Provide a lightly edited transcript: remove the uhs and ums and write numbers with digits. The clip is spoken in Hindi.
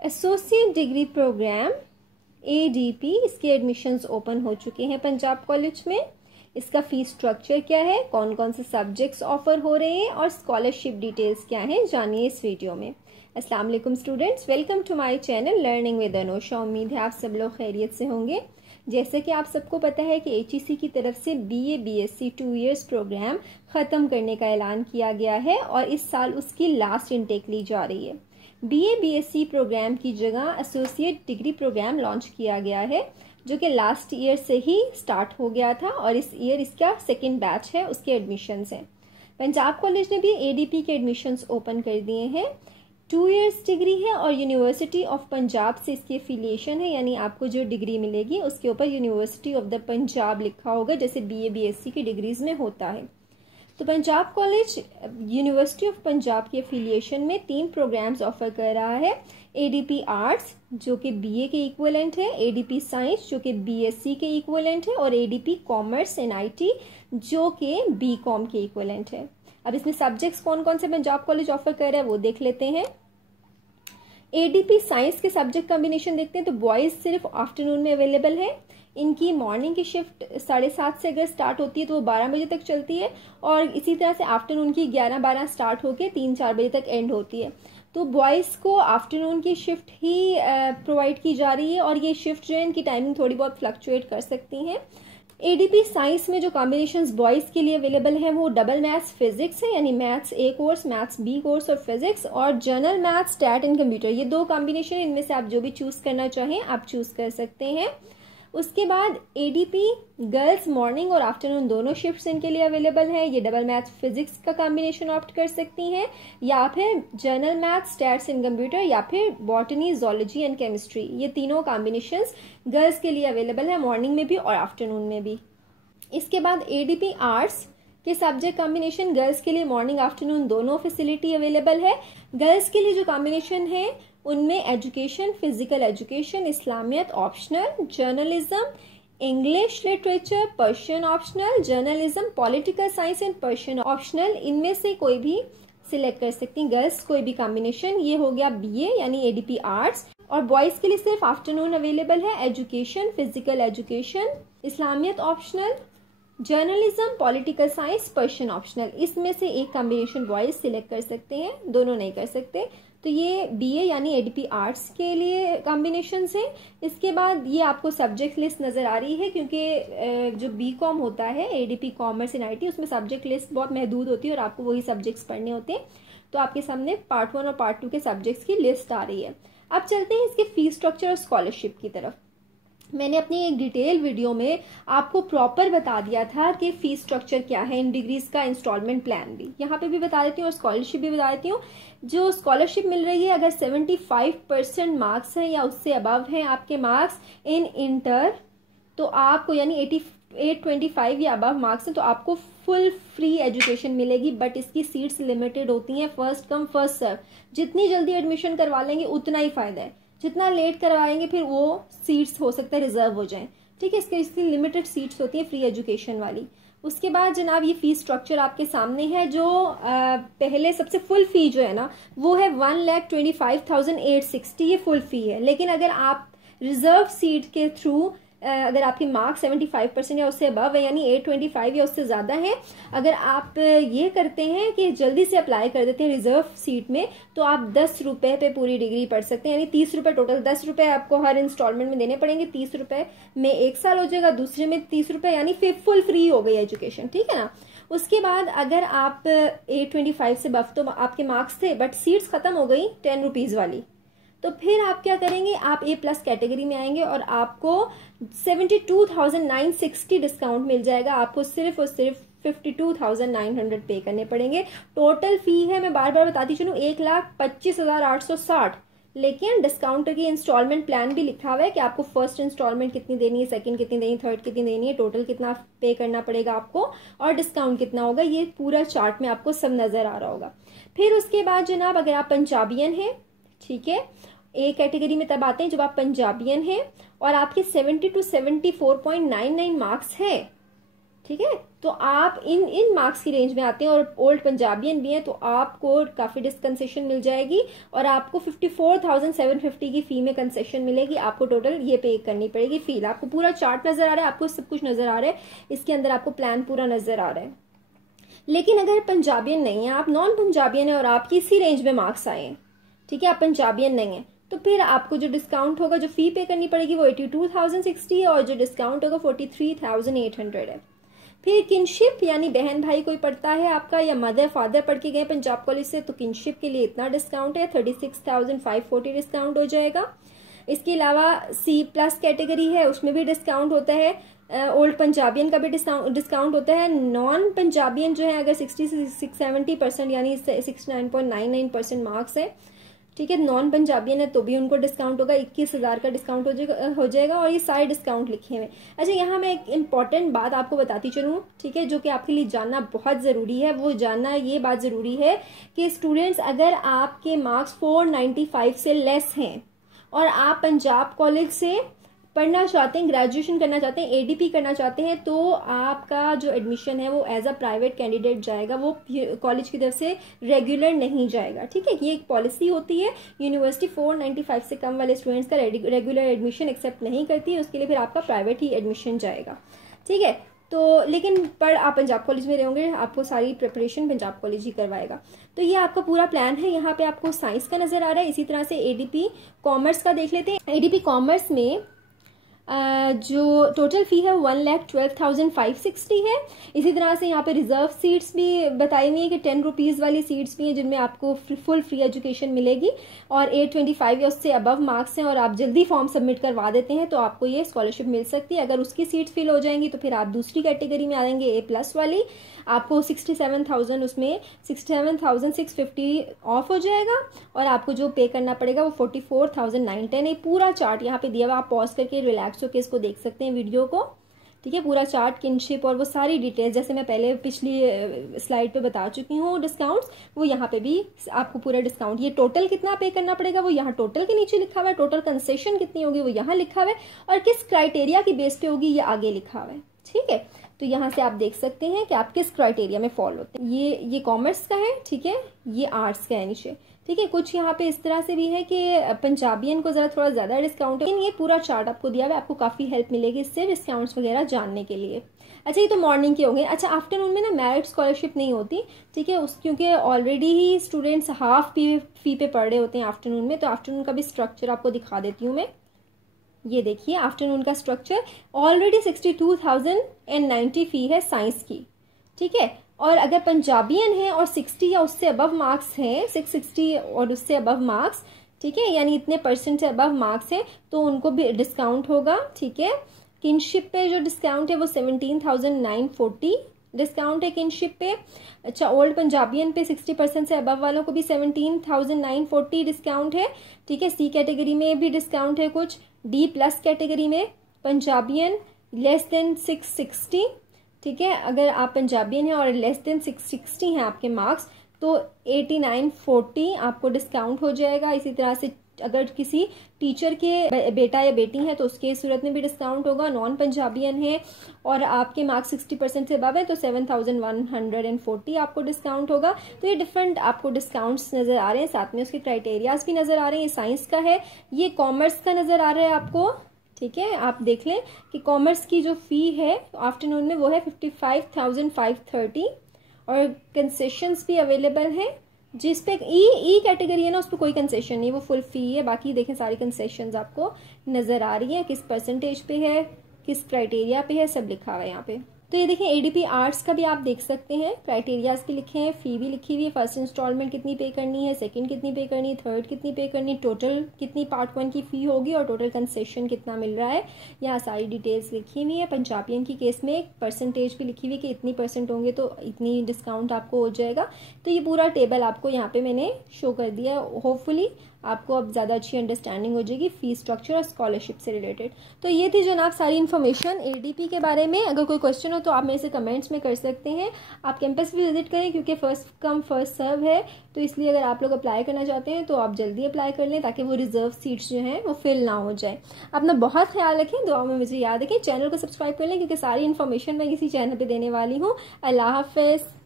एसोसिएट डिग्री प्रोग्राम ADP, इसके एडमिशन्स ओपन हो चुके हैं पंजाब कॉलेज में। इसका फीस स्ट्रक्चर क्या है, कौन कौन से सब्जेक्ट्स ऑफर हो रहे हैं और स्कॉलरशिप डिटेल्स क्या हैं, जानिए इस वीडियो में। अस्सलाम वालेकुम students, welcome to my channel learning with Anosha. उम्मीद है आप सब लोग खैरियत से होंगे। जैसे कि आप सबको पता है कि HEC की तरफ से BA BSc 2 इयर्स प्रोग्राम ख़त्म करने का ऐलान किया गया है और इस साल उसकी लास्ट इनटेक ली जा रही है। BA BSc प्रोग्राम की जगह एसोसिएट डिग्री प्रोग्राम लॉन्च किया गया है, जो कि लास्ट ईयर से ही स्टार्ट हो गया था और इस ईयर इसका सेकेंड बैच है, उसके एडमिशन्स हैं। पंजाब कॉलेज ने भी ADP के एडमिशन्स ओपन कर दिए हैं। 2 इयर्स डिग्री है और यूनिवर्सिटी ऑफ पंजाब से इसकी एफिलिएशन है, यानी आपको जो डिग्री मिलेगी उसके ऊपर यूनिवर्सिटी ऑफ द पंजाब लिखा होगा, जैसे BA BSc की डिग्रीज में होता है। तो Punjab college university of Punjab की एफिलिएशन में 3 प्रोग्राम्स ऑफर कर रहा है। ADP आर्ट्स जो कि BA के इक्विवेलेंट है, ADP साइंस जो कि BSc के इक्विवेलेंट है और ADP कॉमर्स NIT जो कि BCom के इक्विवेलेंट है। अब इसमें सब्जेक्ट्स कौन कौन से पंजाब कॉलेज ऑफर कर रहा है वो देख लेते हैं। ADP साइंस के सब्जेक्ट कॉम्बिनेशन देखते हैं तो बॉयज़ सिर्फ आफ्टरनून में अवेलेबल है। इनकी मॉर्निंग की शिफ्ट 7:30 से अगर स्टार्ट होती है तो वो 12 बजे तक चलती है और इसी तरह से आफ्टरनून की 11-12 स्टार्ट होकर 3-4 बजे तक एंड होती है। तो बॉयज़ को आफ्टरनून की शिफ्ट ही प्रोवाइड की जा रही है और ये शिफ्ट जो है इनकी टाइमिंग थोड़ी बहुत फ्लक्चुएट कर सकती हैं। ADP साइंस में जो कॉम्बिनेशंस बॉयज़ के लिए अवेलेबल है वो डबल मैथ्स फिजिक्स है, यानी maths A course, maths B course और फिजिक्स, और general maths stat and computer. ये 2 कॉम्बिनेशन है, इनमें से आप जो भी चूज़ करना चाहें आप चूज़ कर सकते हैं। उसके बाद ADP गर्ल्स मॉर्निंग और आफ्टरनून दोनों शिफ्ट्स इनके लिए अवेलेबल है। ये डबल मैथ्स फिजिक्स का कॉम्बिनेशन ऑप्ट कर सकती हैं या फिर general maths stats and computer या फिर बॉटनी जूलॉजी एंड केमिस्ट्री। ये तीनों कॉम्बिनेशंस गर्ल्स के लिए अवेलेबल है, मॉर्निंग में भी और आफ्टरनून में भी। इसके बाद ADP आर्ट्स के सब्जेक्ट कॉम्बिनेशन गर्ल्स के लिए मॉर्निंग आफ्टरनून दोनों फैसिलिटी अवेलेबल है। गर्ल्स के लिए जो कॉम्बिनेशन है उनमें education, physical education, Islamiyat optional, journalism, English literature, Persian optional, journalism, political science and Persian optional, इनमें से कोई भी सिलेक्ट कर सकती हैं गर्ल्स, कोई भी कॉम्बिनेशन। ये हो गया BA यानी ADP आर्ट्स। और बॉयज़ के लिए सिर्फ आफ्टरनून अवेलेबल है। Education, physical education, Islamiyat optional, journalism, political science, Persian optional, इसमें से एक कॉम्बिनेशन बॉयज सिलेक्ट कर सकते हैं, दोनों नहीं कर सकते। तो ये BA यानी ADP आर्ट्स के लिए कॉम्बिनेशंस हैं। इसके बाद ये आपको सब्जेक्ट लिस्ट नज़र आ रही है, क्योंकि जो BCom होता है ADP कॉमर्स NIT, उसमें सब्जेक्ट लिस्ट बहुत महदूद होती है और आपको वही सब्जेक्ट्स पढ़ने होते हैं। तो आपके सामने पार्ट 1 और पार्ट 2 के सब्जेक्ट्स की लिस्ट आ रही है। अब चलते हैं इसके फीस स्ट्रक्चर और स्कॉलरशिप की तरफ। मैंने अपनी एक डिटेल वीडियो में आपको प्रॉपर बता दिया था कि फीस स्ट्रक्चर क्या है, इन डिग्रीज का इंस्टॉलमेंट प्लान भी यहाँ पे भी बता देती हूँ और स्कॉलरशिप भी बता देती हूँ। जो स्कॉलरशिप मिल रही है, अगर 75% मार्क्स हैं या उससे अबव हैं आपके मार्क्स इन इंटर, तो आपको यानी 825 या अबव मार्क्स हैं तो आपको फुल फ्री एजुकेशन मिलेगी। बट इसकी सीट्स लिमिटेड होती हैं, फर्स्ट कम फर्स्ट सर्व। जितनी जल्दी एडमिशन करवा लेंगे उतना ही फायदा है, जितना लेट करवाएंगे फिर वो सीट्स हो सकता है रिजर्व हो जाएं। ठीक है, इसकी लिमिटेड सीट्स होती हैं फ्री एजुकेशन वाली। उसके बाद जनाब ये फीस स्ट्रक्चर आपके सामने है। जो पहले सबसे फुल फी जो है ना वो है 1,25,860, ये फुल फी है। लेकिन अगर आप रिजर्व सीट के थ्रू अगर आपके मार्क्स 75% या उससे अबव है, यानी 825 या उससे ज़्यादा है, अगर आप ये करते हैं कि जल्दी से अप्लाई कर देते हैं रिजर्व सीट में, तो आप 10 रुपये पे पूरी डिग्री पढ़ सकते हैं। यानी 30 रुपये टोटल, 10 रुपये आपको हर इंस्टॉलमेंट में देने पड़ेंगे। 30 रुपये में 1 साल हो जाएगा, दूसरे में 30 रुपये, यानी फिर फुल फ्री हो गई एजुकेशन। ठीक है ना। उसके बाद अगर आप 825 से अबव तो आपके मार्क्स थे बट सीट्स खत्म हो गई 10 रुपीज़ वाली, तो फिर आप क्या करेंगे, आप A+ कैटेगरी में आएंगे और आपको 72,960 डिस्काउंट मिल जाएगा। आपको सिर्फ और सिर्फ 52,900 पे करने पड़ेंगे। टोटल फी है, मैं बार बार बताती चलूँ, 1,25,860। लेकिन डिस्काउंट की इंस्टॉलमेंट प्लान भी लिखा हुआ है कि आपको फर्स्ट इंस्टॉलमेंट कितनी देनी है, सेकंड कितनी देनी है, थर्ड कितनी देनी है, टोटल कितना पे करना पड़ेगा आपको और डिस्काउंट कितना होगा, ये पूरा चार्ट में आपको सब नजर आ रहा होगा। फिर उसके बाद जनाब अगर आप पंजाबियन हैं, ठीक है, A कैटेगरी में तब आते हैं जब आप पंजाबियन हैं और आपके 70 to 74.99 मार्क्स है, ठीक है। तो आप इन मार्क्स की रेंज में आते हैं और ओल्ड पंजाबियन भी हैं, तो आपको काफ़ी कंसेशन मिल जाएगी और आपको 54,750 की फ़ी में कंसेशन मिलेगी। आपको टोटल ये पे करनी पड़ेगी फ़ी। आपको पूरा चार्ट नज़र आ रहा है, आपको सब कुछ नज़र आ रहा है, इसके अंदर आपको प्लान पूरा नज़र आ रहा है। लेकिन अगर पंजाबियन नहीं है, आप नॉन पंजाबियन है और आपकी इसी रेंज में मार्क्स आए हैं, ठीक है, आप पंजाबियन नहीं है, तो फिर आपको जो डिस्काउंट होगा, जो फ़ी पे करनी पड़ेगी वो 82,060 है और जो डिस्काउंट होगा 43,800 है। फिर किनशिप यानी बहन भाई कोई पढ़ता है आपका, या मदर फादर पढ़ के गए पंजाब कॉलेज से, तो किनशिप के लिए इतना डिस्काउंट है, 36,540 डिस्काउंट हो जाएगा। इसके अलावा C+ कैटेगरी है, उसमें भी डिस्काउंट होता है। ओल्ड पंजाबियन का भी डिस्काउंट होता है। नॉन पंजाबियन जो है अगर 60-70% यानी 69.99% मार्क्स है, ठीक है, नॉन पंजाबियन है तो भी उनको डिस्काउंट होगा, 21,000 का डिस्काउंट हो जाएगा और ये सारे डिस्काउंट लिखे हुए। अच्छा, यहाँ मैं एक इम्पॉर्टेंट बात आपको बताती चलूँ, ठीक है, जो कि आपके लिए जानना बहुत ज़रूरी है। वो जानना ये बात ज़रूरी है कि स्टूडेंट्स, अगर आपके मार्क्स 495 से लेस हैं और आप पंजाब कॉलेज से पढ़ना चाहते हैं, ग्रेजुएशन करना चाहते हैं, ADP करना चाहते हैं, तो आपका जो एडमिशन है वो एज अ प्राइवेट कैंडिडेट जाएगा, वो कॉलेज की तरफ से रेगुलर नहीं जाएगा, ठीक है। ये एक पॉलिसी होती है, यूनिवर्सिटी 495 से कम वाले स्टूडेंट्स का रेगुलर एडमिशन एक्सेप्ट नहीं करती है, उसके लिए फिर आपका प्राइवेट ही एडमिशन जाएगा, ठीक है। तो लेकिन पर आप पंजाब कॉलेज में रहोगे, आपको सारी प्रिपरेशन पंजाब कॉलेज ही करवाएगा। तो ये आपका पूरा प्लान है। यहाँ पे आपको साइंस का नज़र आ रहा है। इसी तरह से ADP कॉमर्स का देख लेते हैं। ADP कॉमर्स में जो टोटल फ़ी है 1,12,560 है। इसी तरह से यहाँ पे रिजर्व सीट्स भी बताई हुई है कि 10 रुपीज़ वाली सीट्स भी हैं जिनमें आपको फुल फ्री एजुकेशन मिलेगी और 825 या उससे अबव मार्क्स हैं और आप जल्दी फॉर्म सबमिट करवा देते हैं तो आपको ये स्कॉलरशिप मिल सकती है। अगर उसकी सीट्स फिल हो जाएंगी तो फिर आप दूसरी कैटेगरी में आ जाएंगे A+ वाली, आपको 67,000 उसमें 67,650 ऑफ हो जाएगा और आपको जो पे करना पड़ेगा वो 44,910 है। पूरा चार्ट यहाँ पे दिया हुआ, आप पॉज करके रिलैक्स होकर इसको देख सकते हैं वीडियो को, ठीक है। पूरा चार्ट, किनशिप और वो सारी डिटेल्स जैसे मैं पहले पिछली स्लाइड पे बता चुकी हूँ डिस्काउंट्स, वो यहाँ पे भी आपको पूरा डिस्काउंट, ये टोटल कितना पे करना पड़ेगा वो यहाँ टोटल के नीचे लिखा हुआ है, टोटल कंसेशन कितनी होगी वो यहाँ लिखा हुआ है और किस क्राइटेरिया की बेस पे होगी ये आगे लिखा हुआ है, ठीक है। तो यहाँ से आप देख सकते हैं कि आप किस क्राइटेरिया में फॉलो होते हैं। ये कॉमर्स का है, ठीक है, ये आर्ट्स का है नीचे, ठीक है। कुछ यहाँ पे इस तरह से भी है कि पंजाबियन को जरा थोड़ा ज्यादा डिस्काउंट है, लेकिन ये पूरा चार्ट आपको दिया हुआ है, आपको काफी हेल्प मिलेगी इससे डिस्काउंट्स वगैरह जानने के लिए। अच्छा, ये तो मॉर्निंग के होंगे। अच्छा, आफ्टरनून में ना मेरिट स्कॉलरशिप नहीं होती, ठीक है, क्योंकि ऑलरेडी ही स्टूडेंट्स हाफ फी पे पढ़ रहे होते हैं आफ्टरनून में। तो आफ्टरनून का भी स्ट्रक्चर आपको दिखा देती हूँ मैं। ये देखिए आफ्टरनून का स्ट्रक्चर, ऑलरेडी 62,090 फी है साइंस की, ठीक है। और अगर पंजाबियन है और 60 या उससे अबव मार्क्स हैं, 660 और उससे अबव मार्क्स, ठीक है, यानी इतने % से अबव मार्क्स है तो उनको भी डिस्काउंट होगा, ठीक है। किनशिप पे जो डिस्काउंट है वो 17,940 डिस्काउंट है किनशिप पे। अच्छा, ओल्ड पंजाबियन पे 60% से अबव वालों को भी 17,940 डिस्काउंट है, ठीक है। C कैटेगरी में भी डिस्काउंट है कुछ, D+ कैटेगरी में पंजाबियन लेस देन 660, ठीक है। अगर आप पंजाबियन हैं और लेस देन 660 हैं आपके मार्क्स तो 8940 आपको डिस्काउंट हो जाएगा। इसी तरह से अगर किसी टीचर के बेटा या बेटी है तो उसके सूरत में भी डिस्काउंट होगा। नॉन पंजाबियन है और आपके मार्क्स 60% से अबव है तो 7,140 आपको डिस्काउंट होगा। तो ये डिफरेंट आपको डिस्काउंट्स नजर आ रहे हैं, साथ में उसके क्राइटेरियाज भी नजर आ रहे हैं। ये साइंस का है, ये कॉमर्स का नजर आ रहा है आपको, ठीक है। आप देख लें कि कॉमर्स की जो फी है आफ्टरनून में वो है 55,530 और कंसेशंस भी अवेलेबल हैं। जिस पे ई कैटेगरी है ना उस पर कोई कंसेशन नहीं, वो फुल फी है। बाकी देखें सारी कंसेशंस आपको नजर आ रही है, किस % पे है, किस क्राइटेरिया पे है, सब लिखा हुआ है यहाँ पे। तो ये देखें ADP आर्ट्स का भी आप देख सकते हैं, क्राइटेरियाज भी लिखे हैं, फी भी लिखी हुई है, फर्स्ट इंस्टॉलमेंट कितनी पे करनी है, सेकंड कितनी पे करनी है, थर्ड कितनी पे करनी है, टोटल कितनी पार्ट 1 की फी होगी और टोटल कंसेशन कितना मिल रहा है, यहाँ सारी डिटेल्स लिखी हुई है। पंजाबियन की केस में एक % भी लिखी हुई है कि इतनी % होंगे तो इतनी डिस्काउंट आपको हो जाएगा। तो ये पूरा टेबल आपको यहाँ पे मैंने शो कर दिया है। होपफुली आपको अब ज़्यादा अच्छी अंडरस्टैंडिंग हो जाएगी फी स्ट्रक्चर और स्कॉलरशिप से रिलेटेड। तो ये थी जनाब सारी इन्फॉर्मेशन ADP के बारे में। अगर कोई क्वेश्चन हो तो आप मेरे से कमेंट्स में कर सकते हैं। आप कैंपस भी विजिट करें क्योंकि फर्स्ट कम फर्स्ट सर्व है, तो इसलिए अगर आप लोग अप्लाई करना चाहते हैं तो आप जल्दी अप्लाई कर लें ताकि वो रिजर्व सीट्स जो हैं वो फिल ना हो जाए। अपना बहुत ख्याल रखें, दुआ में मुझे याद रखें, चैनल को सब्सक्राइब कर लें क्योंकि सारी इन्फॉर्मेशन मैं इसी चैनल पर देने वाली हूँ। अल्लाह हाफिज़।